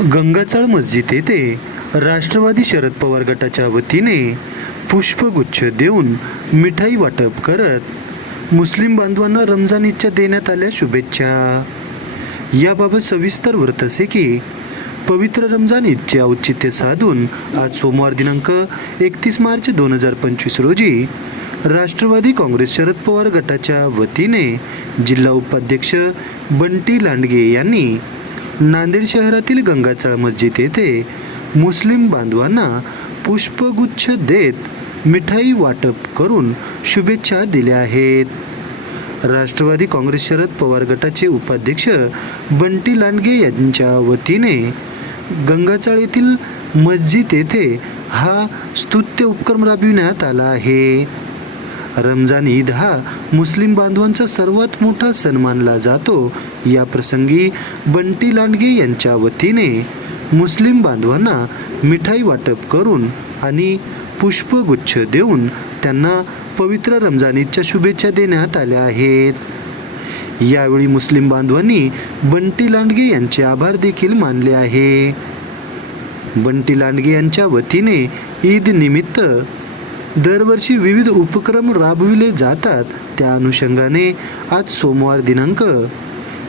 गंगाचाळ मस्जिद येथे राष्ट्रवादी शरद पवार गटाच्या वतीने पुष्पगुच्छ देऊन मिठाई वाटप करत मुस्लिम बांधवांना रमजान इच्छा देण्यात आल्या शुभेच्छा. याबाबत सविस्तर वृत्त असे की पवित्र रमजान ईदचे औचित्य साधून आज सोमवार दिनांक एकतीस मार्च दोन हजार पंचवीस रोजी राष्ट्रवादी काँग्रेस शरद पवार गटाच्या वतीने जिल्हा उपाध्यक्ष बंटी लांडगे यांनी नांदेड शहरातील गंगाचाळ मस्जिद येथे मुस्लिम बांधवांना पुष्पगुच्छ देत मिठाई वाटप करून शुभेच्छा दिल्या आहेत. राष्ट्रवादी काँग्रेस शरद पवार गटाचे उपाध्यक्ष बंटी लांडगे यांच्या वतीने गंगाचाळ येथील मस्जिद येथे हा स्तुत्य उपक्रम राबविण्यात आला आहे. रमजान ईद हा मुस्लिम बांधवांचा सर्वात मोठा सण मानला जातो. या प्रसंगी बंटी लांडगे यांच्या वतीने मुस्लिम बांधवांना मिठाई वाटप करून आणि पुष्पगुच्छ देऊन त्यांना पवित्र रमजान ईदच्या शुभेच्छा देण्यात आल्या आहेत. यावेळी मुस्लिम बांधवांनी बंटी लांडगे यांचे आभार देखील मानले आहे. बंटी लांडगे यांच्या वतीने ईद निमित्त दरवर्षी विविध उपक्रम राबविले जातात. त्या अनुषंगाने आज सोमवार दिनांक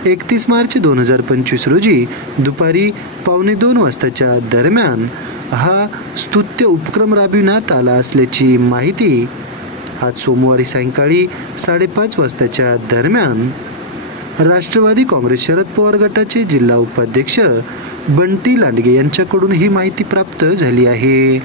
एकतीस मार्च दोन हजार पंचवीस रोजी दुपारी पावणे दोन वाजताच्या दरम्यान हा स्तुत्य उपक्रम राबविण्यात आला असल्याची माहिती आज सोमवारी सायंकाळी साडेपाच वाजताच्या दरम्यान राष्ट्रवादी काँग्रेस शरद पवार गटाचे जिल्हा उपाध्यक्ष बंटी लांडगे यांच्याकडून ही माहिती प्राप्त झाली आहे.